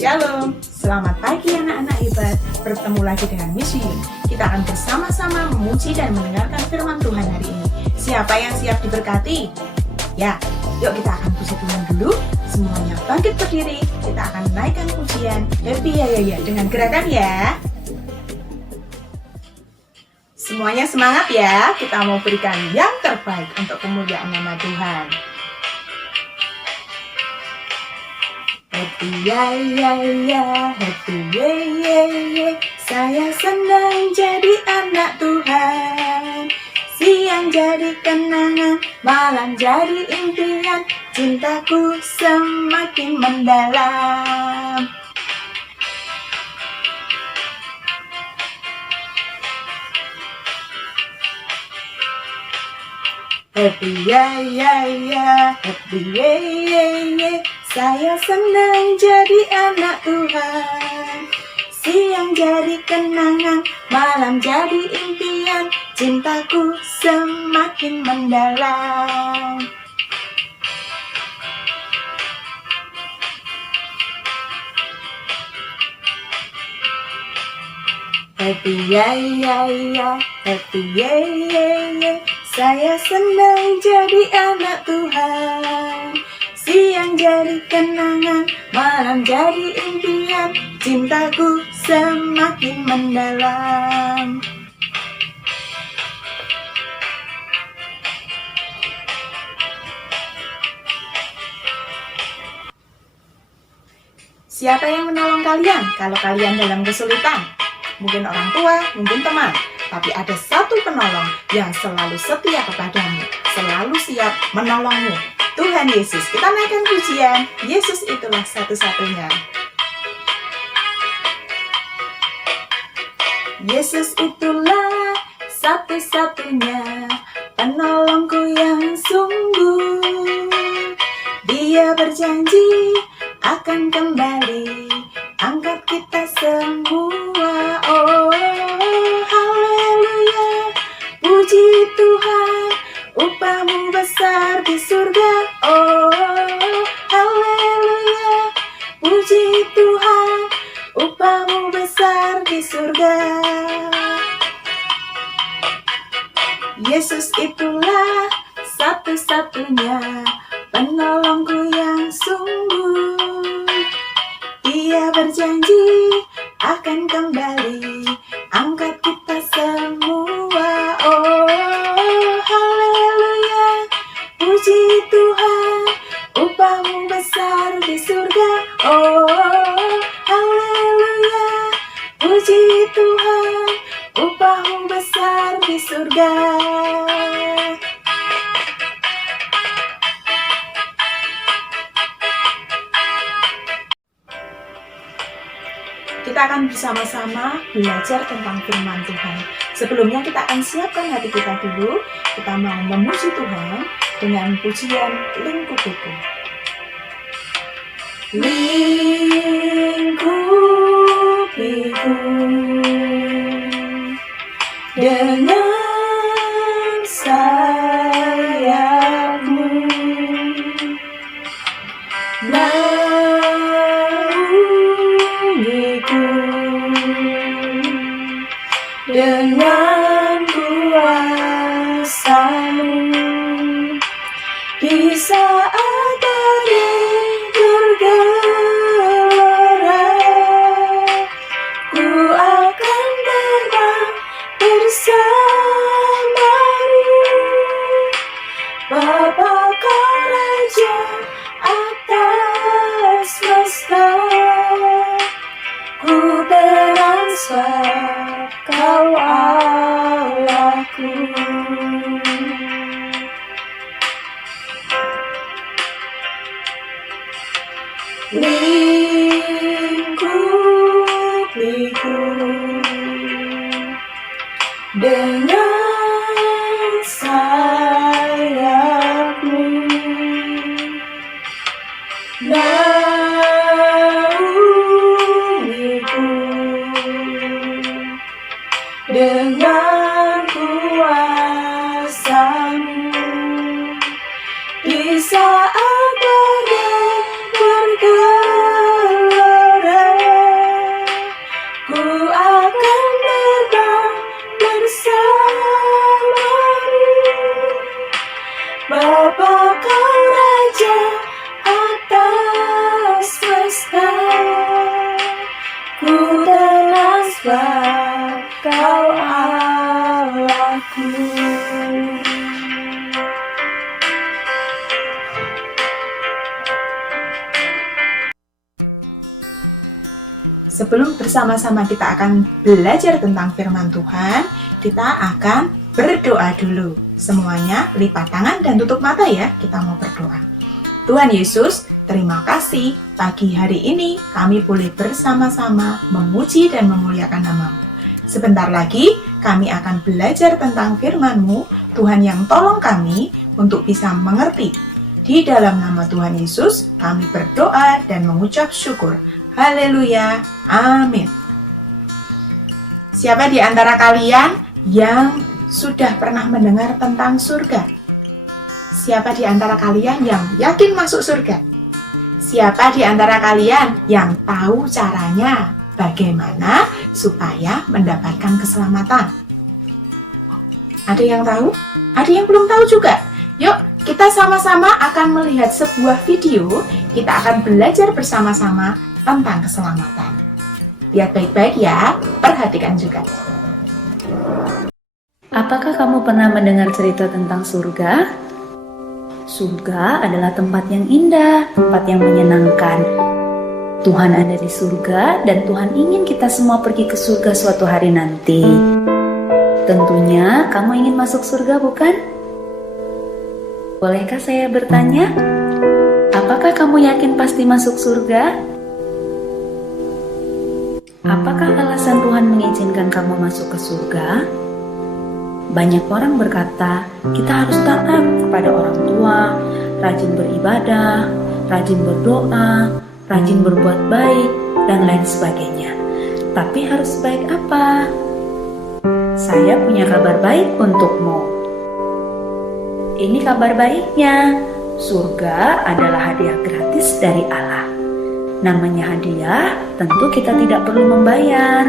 Shalom, selamat pagi anak-anak hebat. Bertemu lagi dengan Miss Willy. Kita akan bersama-sama memuji dan mendengarkan firman Tuhan hari ini. Siapa yang siap diberkati? Ya, yuk kita akan puji Tuhan dulu. Semuanya bangkit berdiri. Kita akan naikkan pujian Happy Ya dengan gerakan ya. Semuanya semangat ya. Kita mau berikan yang terbaik untuk kemuliaan nama Tuhan. Happy ya, happy ya, saya senang jadi anak Tuhan. Siang jadi kenangan, malam jadi impian, cintaku semakin mendalam. Happy ya, happy ya, saya senang jadi anak Tuhan. Siang jadi kenangan, malam jadi impian, cintaku semakin mendalam. Happy ya, happy ya, saya senang jadi anak Tuhan. Siang jadi kenangan, malam jadi impian, cintaku semakin mendalam. Siapa yang menolong kalian kalau kalian dalam kesulitan? Mungkin orang tua, mungkin teman, tapi ada satu penolong yang selalu setia kepadamu, selalu siap menolongmu. Tuhan Yesus. Kita naikkan pujian. Yesus itulah satu-satunya. Yesus itulah satu-satunya penolongku yang sungguh. Dia berjanji akan kembali angkat kita semua. Oh, haleluya, puji Tuhan, upahmu besar di surga. Oh, haleluya, puji Tuhan, upahmu besar di surga. Yesus itulah satu-satunya penolongku yang sungguh. Dia berjanji akan kembali angkat kita semua. Oh, haleluya, puji Tuhan, upahmu besar di surga. Oh, haleluya, puji Tuhan, upahmu besar di surga. Kita akan bersama-sama belajar tentang firman Tuhan. Sebelumnya kita akan siapkan hati kita dulu. Kita mau memuji Tuhan dengan pujian Lingkupiku. Lingkupiku dengan sayapmu, naungiku dengan kuasa-Mu. Di saat badai bergelora, ku akan terbang bersama-Mu. Bapa Kau Raja atas semesta, ku transfer Kau Allahku. saat badai bergelora, ku akan terbang bersamamu. Bapa kau Raja atas semesta, ku tenang sebab kau Allahku. Sebelum bersama-sama kita akan belajar tentang firman Tuhan, kita akan berdoa dulu. Semuanya lipat tangan dan tutup mata ya, kita mau berdoa. Tuhan Yesus, terima kasih pagi hari ini kami boleh bersama-sama memuji dan memuliakan nama-Mu. Sebentar lagi kami akan belajar tentang firman-Mu, Tuhan yang tolong kami untuk bisa mengerti. Di dalam nama Tuhan Yesus, kami berdoa dan mengucap syukur. Haleluya, amin. Siapa di antara kalian yang sudah pernah mendengar tentang surga? Siapa di antara kalian yang yakin masuk surga? Siapa di antara kalian yang tahu caranya bagaimana supaya mendapatkan keselamatan? Ada yang tahu? Ada yang belum tahu juga? Yuk, kita sama-sama akan melihat sebuah video. Kita akan belajar bersama-sama tentang keselamatan. Lihat baik-baik ya, perhatikan juga. Apakah kamu pernah mendengar cerita tentang surga? Surga adalah tempat yang indah, tempat yang menyenangkan. Tuhan ada di surga dan Tuhan ingin kita semua pergi ke surga suatu hari nanti. Tentunya kamu ingin masuk surga, bukan? Bolehkah saya bertanya? Apakah kamu yakin pasti masuk surga? Apakah alasan Tuhan mengizinkan kamu masuk ke surga? Banyak orang berkata, kita harus taat kepada orang tua, rajin beribadah, rajin berdoa, rajin berbuat baik, dan lain sebagainya. Tapi harus baik apa? Saya punya kabar baik untukmu. Ini kabar baiknya, surga adalah hadiah gratis dari Allah. Namanya hadiah, tentu kita tidak perlu membayar.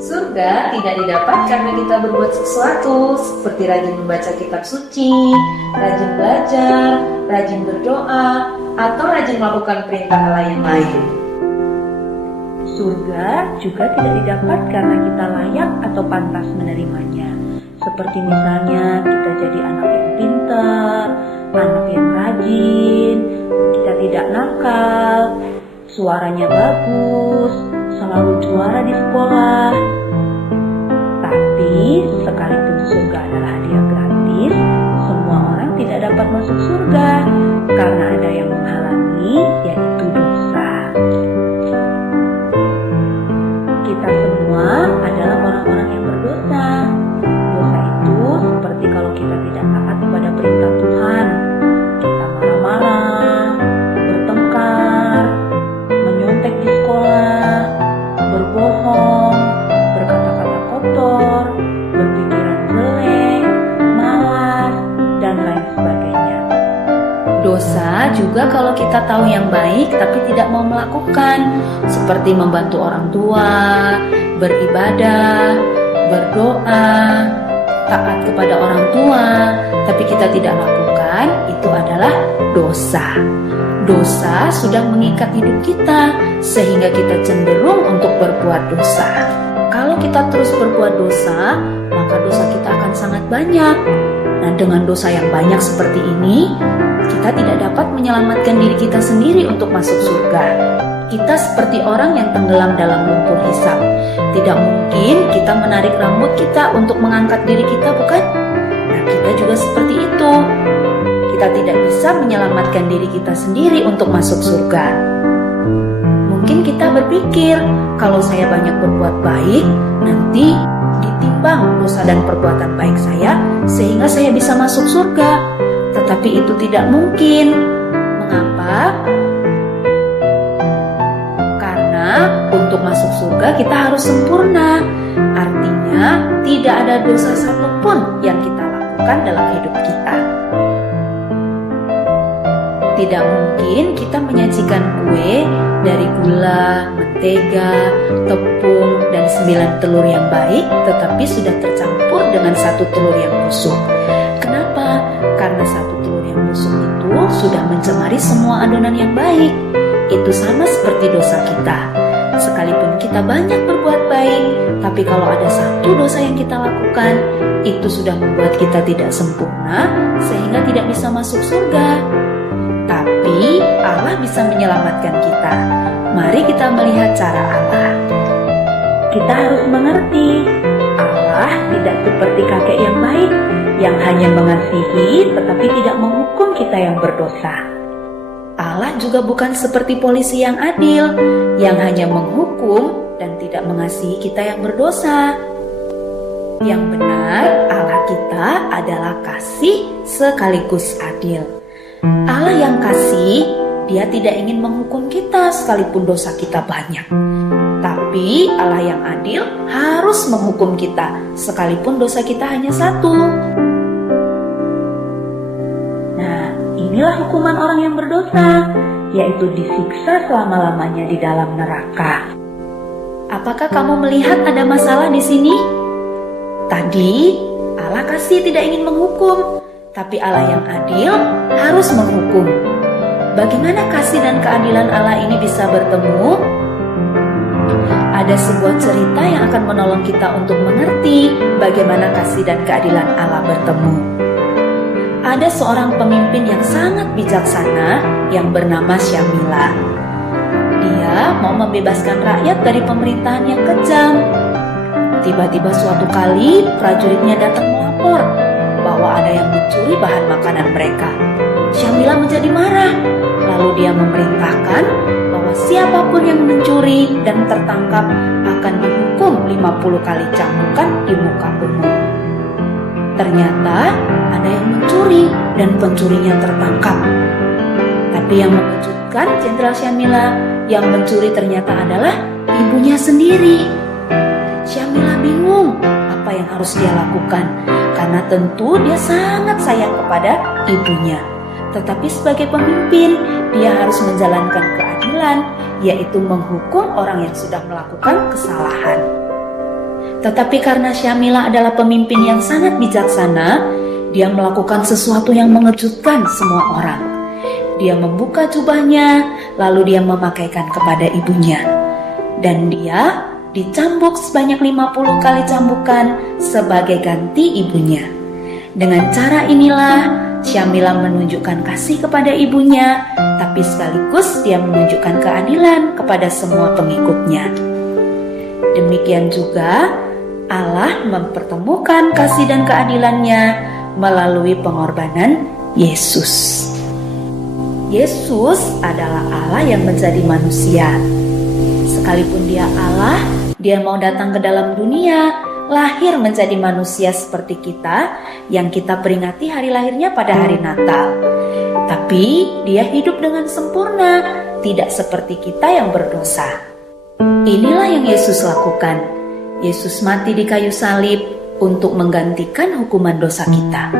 Surga tidak didapat karena kita berbuat sesuatu, seperti rajin membaca kitab suci, rajin belajar, rajin berdoa, atau rajin melakukan perintah Allah yang lain. Surga juga tidak didapat karena kita layak atau pantas menerimanya. Seperti misalnya kita jadi anak yang pintar, anak yang rajin, kita tidak nakal, suaranya bagus, selalu juara di sekolah. Tapi sekalipun surga adalah hadiah gratis, semua orang tidak dapat masuk surga karena ada yang menghalangi, yaitu dosa. Kita semua adalah orang-orang yang berdosa. Dosa itu seperti kalau kita tidak taat kepada perintah Tuhan. Kita marah-marah, bertengkar, menyontek di sekolah, berbohong, berkata-kata kotor, berpikiran jelek, malas, dan lain sebagainya. Dosa juga kalau kita tahu yang baik tapi tidak mau melakukan, seperti membantu orang tua, beribadah, berdoa, taat kepada orang tua, tapi kita tidak lakukan, itu adalah dosa. Dosa sudah mengikat hidup kita, sehingga kita cenderung untuk berbuat dosa. Kalau kita terus berbuat dosa, maka dosa kita akan sangat banyak. Nah, dengan dosa yang banyak seperti ini, kita tidak dapat menyelamatkan diri kita sendiri untuk masuk surga. Kita seperti orang yang tenggelam dalam lumpur hisap. Tidak mungkin kita menarik rambut kita untuk mengangkat diri kita, bukan? Nah, kita juga seperti itu. Kita tidak bisa menyelamatkan diri kita sendiri untuk masuk surga. Mungkin kita berpikir, kalau saya banyak berbuat baik, nanti ditimbang dosa dan perbuatan baik saya, sehingga saya bisa masuk surga. Tetapi itu tidak mungkin. Mengapa? Untuk masuk surga kita harus sempurna. Artinya tidak ada dosa satupun yang kita lakukan dalam hidup kita. Tidak mungkin kita menyajikan kue dari gula, mentega, tepung, dan 9 telur yang baik, tetapi sudah tercampur dengan 1 telur yang busuk. Kenapa? Karena 1 telur yang busuk itu sudah mencemari semua adonan yang baik. Itu sama seperti dosa kita. Sekalipun kita banyak berbuat baik, tapi kalau ada satu dosa yang kita lakukan, itu sudah membuat kita tidak sempurna, sehingga tidak bisa masuk surga. Tapi Allah bisa menyelamatkan kita. Mari kita melihat cara Allah. Kita harus mengerti, Allah tidak seperti kakek yang baik, yang hanya mengasihi tetapi tidak menghukum kita yang berdosa. Allah juga bukan seperti polisi yang adil, yang hanya menghukum dan tidak mengasihi kita yang berdosa. Yang benar, Allah kita adalah kasih sekaligus adil. Allah yang kasih, Dia tidak ingin menghukum kita sekalipun dosa kita banyak. Tapi Allah yang adil harus menghukum kita sekalipun dosa kita hanya 1. Inilah hukuman orang yang berdosa, yaitu disiksa selama-lamanya di dalam neraka. Apakah kamu melihat ada masalah di sini? Tadi, Allah kasih tidak ingin menghukum, tapi Allah yang adil harus menghukum. Bagaimana kasih dan keadilan Allah ini bisa bertemu? Ada sebuah cerita yang akan menolong kita untuk mengerti bagaimana kasih dan keadilan Allah bertemu. Ada seorang pemimpin yang sangat bijaksana yang bernama Syamila. Dia mau membebaskan rakyat dari pemerintahan yang kejam. Tiba-tiba suatu kali prajuritnya datang melapor bahwa ada yang mencuri bahan makanan mereka. Syamila menjadi marah. Lalu dia memerintahkan bahwa siapapun yang mencuri dan tertangkap akan dihukum 50 kali cambukan di muka umum. Ternyata ada yang mencuri dan pencurinya tertangkap. Tapi yang mengejutkan Jenderal Syamila, yang mencuri ternyata adalah ibunya sendiri. Syamila bingung apa yang harus dia lakukan, karena tentu dia sangat sayang kepada ibunya. Tetapi sebagai pemimpin, dia harus menjalankan keadilan, yaitu menghukum orang yang sudah melakukan kesalahan. Tetapi karena Syamila adalah pemimpin yang sangat bijaksana, dia melakukan sesuatu yang mengejutkan semua orang. Dia membuka jubahnya, lalu dia memakaikan kepada ibunya. Dan dia dicambuk sebanyak 50 kali cambukan sebagai ganti ibunya. Dengan cara inilah, Syamila menunjukkan kasih kepada ibunya, tapi sekaligus dia menunjukkan keadilan kepada semua pengikutnya. Demikian juga, Allah mempertemukan kasih dan keadilannya melalui pengorbanan Yesus. Yesus adalah Allah yang menjadi manusia. Sekalipun dia Allah, dia mau datang ke dalam dunia, lahir menjadi manusia seperti kita, yang kita peringati hari lahirnya pada hari Natal. Tapi dia hidup dengan sempurna, tidak seperti kita yang berdosa. Inilah yang Yesus lakukan. Yesus mati di kayu salib untuk menggantikan hukuman dosa kita.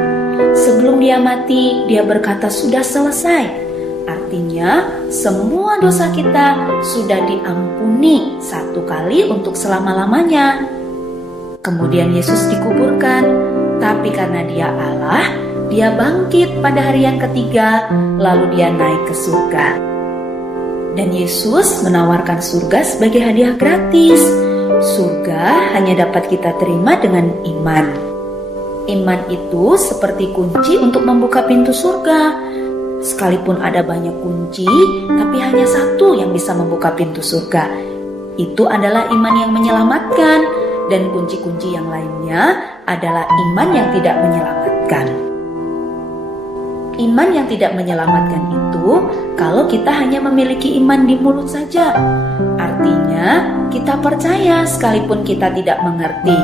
Sebelum dia mati, dia berkata sudah selesai. Artinya, semua dosa kita sudah diampuni 1 kali untuk selama-lamanya. Kemudian Yesus dikuburkan, tapi karena dia Allah, dia bangkit pada hari yang ketiga, lalu dia naik ke surga. Dan Yesus menawarkan surga sebagai hadiah gratis. Surga hanya dapat kita terima dengan iman. Iman itu seperti kunci untuk membuka pintu surga. Sekalipun ada banyak kunci, tapi hanya satu yang bisa membuka pintu surga. Itu adalah iman yang menyelamatkan, dan kunci-kunci yang lainnya adalah iman yang tidak menyelamatkan. Iman yang tidak menyelamatkan itu kalau kita hanya memiliki iman di mulut saja. Artinya, kita percaya sekalipun kita tidak mengerti,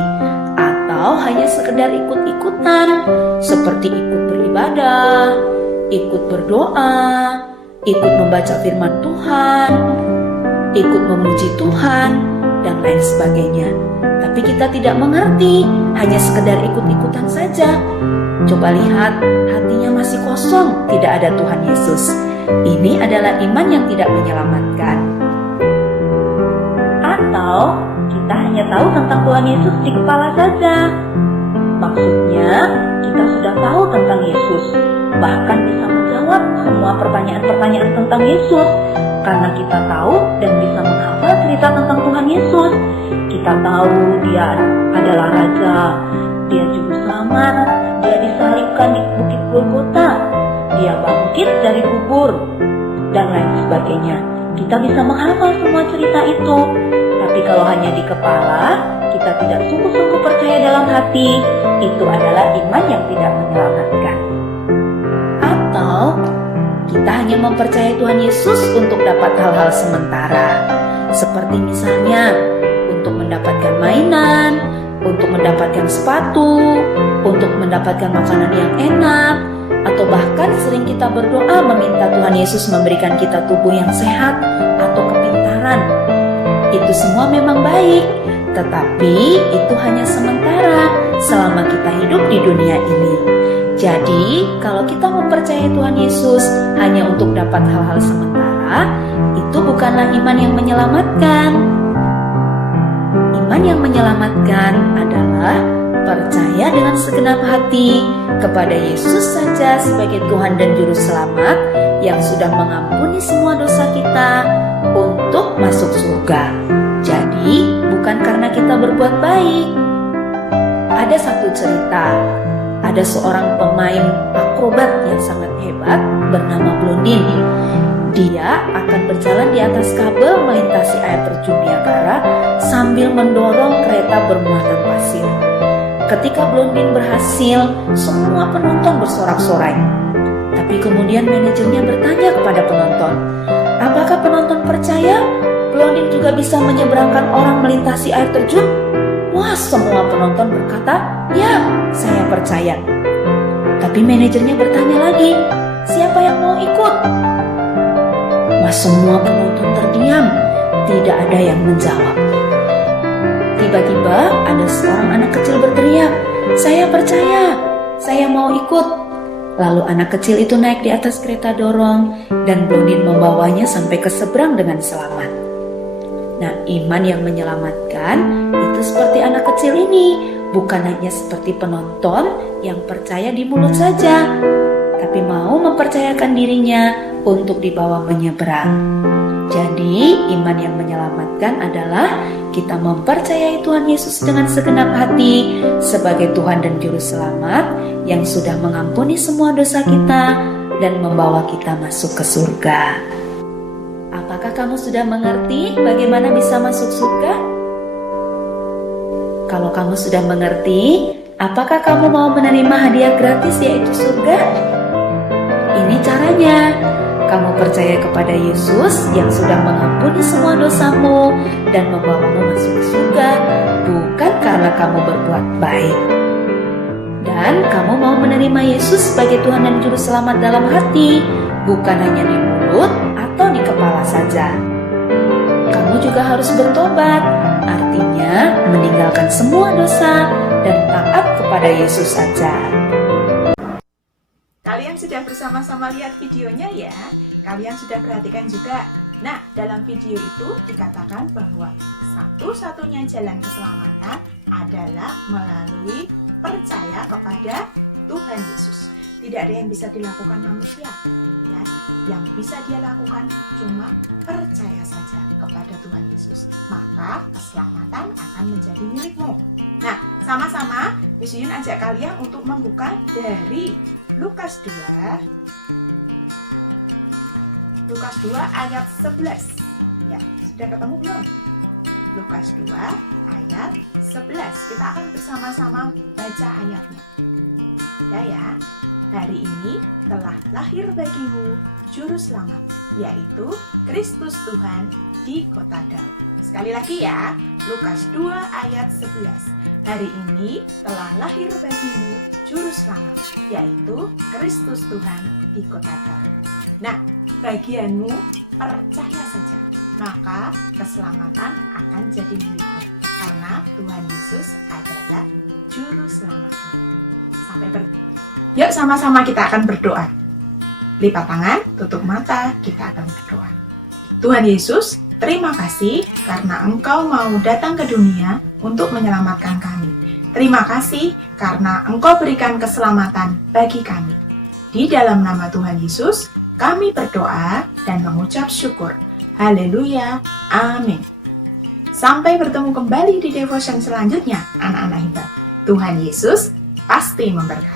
atau hanya sekedar ikut-ikutan, seperti ikut beribadah, ikut berdoa, ikut membaca firman Tuhan, ikut memuji Tuhan, dan lain sebagainya. Tapi kita tidak mengerti, hanya sekedar ikut-ikutan saja. Coba lihat, hatinya masih kosong, tidak ada Tuhan Yesus. Ini adalah iman yang tidak menyelamatkan. Atau kita hanya tahu tentang Tuhan Yesus di kepala saja. Maksudnya, kita sudah tahu tentang Yesus, bahkan bisa menjawab semua pertanyaan-pertanyaan tentang Yesus, karena kita tahu dan bisa menghafal cerita tentang Tuhan Yesus. Kita tahu Dia adalah Raja, Dia Juru Selamat, Dia disalibkan di Bukit Golgota, Dia bangkit dari kubur, dan lain sebagainya. Kita bisa menghafal semua cerita itu, tapi kalau hanya di kepala, kita tidak sungguh-sungguh percaya dalam hati, itu adalah iman yang tidak menyelamatkan. Atau kita hanya mempercayai Tuhan Yesus untuk dapat hal-hal sementara, seperti misalnya untuk mendapatkan mainan, untuk mendapatkan sepatu, untuk mendapatkan makanan yang enak, atau bahkan sering kita berdoa meminta Tuhan Yesus memberikan kita tubuh yang sehat atau kepintaran. Itu semua memang baik, tetapi itu hanya sementara selama kita hidup di dunia ini. Jadi, kalau kita mempercayai Tuhan Yesus hanya untuk dapat hal-hal sementara, itu bukanlah iman yang menyelamatkan. Iman yang menyelamatkan adalah percaya dengan segenap hati kepada Yesus saja sebagai Tuhan dan Juru Selamat yang sudah mengampuni semua dosa kita untuk masuk surga. Jadi, bukan karena kita berbuat baik. Ada satu cerita, ada seorang pemain akrobat yang sangat hebat bernama Blondin. Dia akan berjalan di atas kabel melintasi air terjun Niagara sambil mendorong kereta bermuatan pasir. Ketika Blondin berhasil, semua penonton bersorak-sorai. Tapi kemudian manajernya bertanya kepada penonton, apakah penonton percaya Blondin juga bisa menyeberangkan orang melintasi air terjun? Wah, semua penonton berkata, ya, saya percaya. Tapi manajernya bertanya lagi, siapa yang mau ikut? Mas, semua penonton terdiam, tidak ada yang menjawab. Tiba-tiba ada seorang anak kecil berteriak, saya percaya, saya mau ikut. Lalu anak kecil itu naik di atas kereta dorong dan Blondin membawanya sampai ke seberang dengan selamat. Nah, iman yang menyelamatkan itu seperti anak kecil ini, bukan hanya seperti penonton yang percaya di mulut saja, tapi mau mempercayakan dirinya untuk dibawa menyeberang. Jadi, iman yang menyelamatkan adalah kita mempercayai Tuhan Yesus dengan segenap hati sebagai Tuhan dan Juru Selamat yang sudah mengampuni semua dosa kita dan membawa kita masuk ke surga. Apakah kamu sudah mengerti bagaimana bisa masuk surga? Kalau kamu sudah mengerti, apakah kamu mau menerima hadiah gratis yaitu surga? Ini caranya. Kamu percaya kepada Yesus yang sudah mengampuni semua dosamu dan membawamu masuk ke surga, bukan karena kamu berbuat baik. Dan kamu mau menerima Yesus sebagai Tuhan dan Juru Selamat dalam hati, bukan hanya di mulut atau di kepala saja. Kamu juga harus bertobat, artinya meninggalkan semua dosa dan taat kepada Yesus saja. Kalian sudah bersama-sama lihat videonya ya? Kalian sudah perhatikan juga? Nah, dalam video itu dikatakan bahwa satu-satunya jalan keselamatan adalah melalui percaya kepada Tuhan Yesus. Tidak ada yang bisa dilakukan manusia, ya. Yang bisa dia lakukan cuma percaya saja kepada Tuhan Yesus. Maka keselamatan akan menjadi milikmu. Nah, sama-sama Miss Yun ajak kalian untuk membuka dari Lukas 2 ayat 11. Ya, sudah ketemu belum? Lukas 2 ayat 11. Kita akan bersama-sama baca ayatnya. Ya. Hari ini telah lahir bagimu Juru Selamat, yaitu Kristus Tuhan di kota Daud. Sekali lagi ya, Lukas 2 ayat 11. Hari ini telah lahir bagimu Juru Selamat, yaitu Kristus Tuhan di kota Daud. Nah, bagianmu percaya saja, maka keselamatan akan jadi milikmu, karena Tuhan Yesus adalah Juru Selamatmu. Yuk sama-sama kita akan berdoa. Lipat tangan, tutup mata, kita akan berdoa. Tuhan Yesus, terima kasih karena Engkau mau datang ke dunia untuk menyelamatkan kami. Terima kasih karena Engkau berikan keselamatan bagi kami. Di dalam nama Tuhan Yesus, kami berdoa dan mengucap syukur. Haleluya, amin. Sampai bertemu kembali di devotion selanjutnya, anak-anak hebat. Tuhan Yesus pasti memberkati.